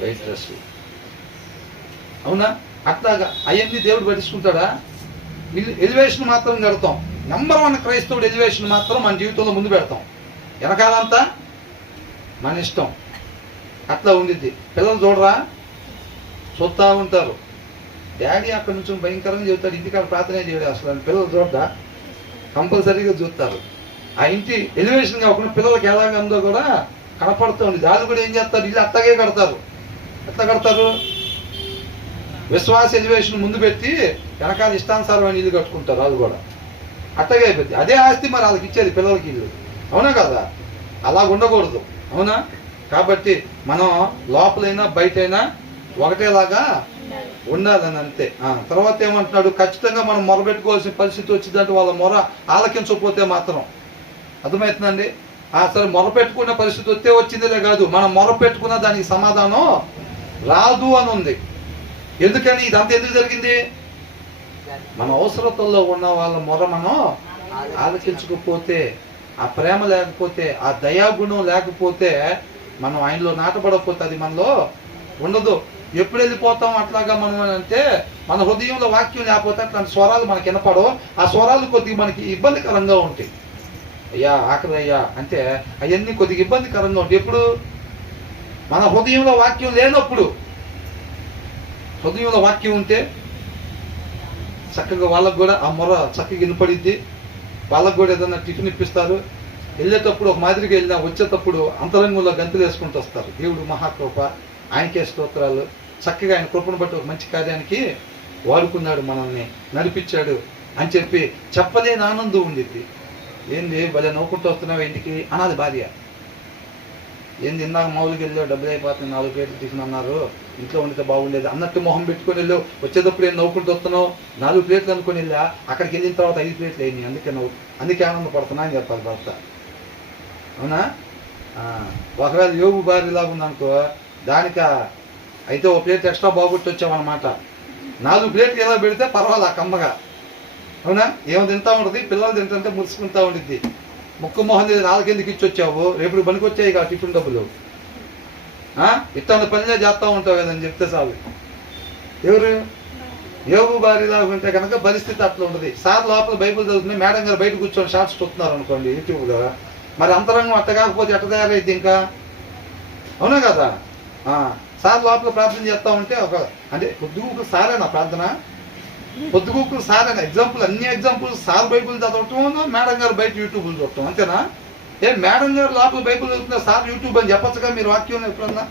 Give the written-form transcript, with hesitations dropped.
White dress. అవునా? అట్లాగా అవన్నీ దేవుడు పట్టించుకుంటాడా? ఎలివేషన్ మాత్రం కడతాం. నెంబర్ 1 క్రైస్తవుడు ఎలివేషన్ మాత్రం మన జీవితంలో ముందు పెడతాం. వెనకాలంతా మన ఇష్టం. అట్లా ఉండిద్ది. పిల్లలు చూడరా, చూస్తూ ఉంటారు. డాడీ అక్కడ నుంచి భయంకరంగా చెబుతాడు, ఇంటికాడ ప్రార్థన చేయడు అసలు. పిల్లలు చూడరా, కంపల్సరీగా చూస్తారు. ఆ ఇంటి ఎలివేషన్ కాకుండా పిల్లలకి ఎలాగ ఉందో కూడా కనపడుతూ ఉంది. దాని కూడా ఏం చేస్తారు, ఇల్లు అట్టగే కడతారు. ఎట్లా కడతారు? విశ్వాస ఎలివేషన్ ముందు పెట్టి వెనకాల ఇష్టానుసారమైన ఇల్లు కట్టుకుంటారు. అది కూడా అట్టగే అయిపోద్ది. అదే ఆస్తి మరి వాళ్ళకి ఇచ్చేది పిల్లలకి ఇల్లు. అవునా కదా? అలా ఉండకూడదు. అవునా? కాబట్టి మనం లోపలైనా బయటైనా ఒకటేలాగా ఉండాలని అంతే. తర్వాత ఏమంటున్నాడు, ఖచ్చితంగా మనం మొరబెట్టుకోవాల్సిన పరిస్థితి వచ్చిందంటే వాళ్ళ మొర ఆలకించకపోతే మాత్రం. అర్థమవుతుందండి? అసలు మొరపెట్టుకునే పరిస్థితి వస్తే వచ్చిందిలే కాదు, మనం మొరపెట్టుకున్న దానికి సమాధానం రాదు అని ఉంది. ఎందుకని? ఇదంతా ఎందుకు జరిగింది? మన అవసరతల్లో ఉన్న వాళ్ళ మొర మనం ఆలకించకపోతే, ఆ ప్రేమ లేకపోతే, ఆ దయాగుణం లేకపోతే, మనం ఆయనలో నాటపడకపోతే అది మనలో ఉండదు. ఎప్పుడు వెళ్ళిపోతాం అట్లాగా మనం అంటే, మన హృదయంలో వాక్యం లేకపోతే అట్లాంటి స్వరాలు మనకి వినపడవు. ఆ స్వరాలు కొద్దిగా మనకి ఇబ్బందికరంగా ఉంటాయి. అయ్యా ఆకలి అయ్యా అంటే అవన్నీ కొద్దిగా ఇబ్బందికరంగా ఉంటాయి. ఎప్పుడు? మన హృదయంలో వాక్యం లేనప్పుడు. హృదయంలో వాక్యం ఉంటే చక్కగా వాళ్ళకు కూడా ఆ మొర చక్కగా వినపడిద్ది. వాళ్ళకు కూడా ఏదన్నా టిఫిన్ ఇప్పిస్తారు. వెళ్ళేటప్పుడు ఒక మాదిరిగా వెళ్ళినా వచ్చేటప్పుడు అంతరంగంలో గంతులు వేసుకుంటూ వస్తారు. దేవుడు మహాకృప, ఆయనకే స్తోత్రాలు. చక్కగా ఆయన కృపను బట్టి ఒక మంచి కార్యానికి వాడుకున్నాడు, మనల్ని నడిపించాడు అని చెప్పి చెప్పలేని ఆనందం ఉండిద్ది. ఏంది భలే నవ్వుకుంటూ వస్తున్నావు ఇంటికి అన్నది భార్య. ఏంది ఇందాక మామూలుగా వెళ్ళావు, డబ్బులు అయిపోతుంది, 4 ప్లేట్లు టిఫిన్ అన్నారు, ఇంట్లో ఉండితే బాగుండేది అన్నట్టు మొహం పెట్టుకొని వెళ్ళావు. వచ్చేటప్పుడు ఏం నవ్వుకుంటూ వస్తున్నావు, 4 ప్లేట్లు అనుకుని వెళ్ళా, అక్కడికి వెళ్ళిన తర్వాత 5 ప్లేట్లు అయినాయి, అందుకే ఆనందపడుతున్నా అని చెప్పాలి భర్త. అవునా? ఒకవేళ యోగు భార్యలాగా ఉందనుకో, దానిక అయితే 1 ప్లేట్ ఎక్స్ట్రా బాగుట్టి వచ్చామన్నమాట. 4 ప్లేట్లు ఎలా పెడితే పర్వాలా కమ్మగా. అవునా? ఏమో తింటా ఉంటుంది, పిల్లలు తింటుంటే మురుసుకుంటా ఉండిద్ది. ముక్కు మొహం 4 ఎందుకు ఇచ్చి వచ్చావు, రేపు పనికి వచ్చాయి కదా టిఫిన్ డబ్బులు. ఇట్లా పనిగా చేస్తూ ఉంటావు కదని చెప్తే చాలు. ఎవరు? యోగు భార్యలాగా ఉంటే కనుక పరిస్థితి అట్లా ఉంటుంది. సార్ లోపల బైబుల్ చదువుతుంది, మేడం గారు బయట కూర్చొని షార్ట్స్ చూస్తున్నారు అనుకోండి యూట్యూబ్లో. మరి అంతరంగం అట్ట కాకపోతే ఎట్ట తయారైద్ది ఇంకా? అవునా కదా? సార్ లోపల ప్రార్థన చేస్తూ ఉంటే అంటే పొద్దుగూకులు సారేనా ప్రార్థన? పొద్దుగూకులు సారేనా? ఎగ్జాంపుల్, అన్ని ఎగ్జాంపుల్స్ సార్ బైబుల్ చదవటం, మేడం గారు బయట యూట్యూబ్లు చూడటం, అంతేనా? మేడం గారు లోపల బైబుల్ చదువుతున్నా, సార్ యూట్యూబ్ అని చెప్పచ్చుగా మీరు వాక్యం ఎప్పుడన్నా?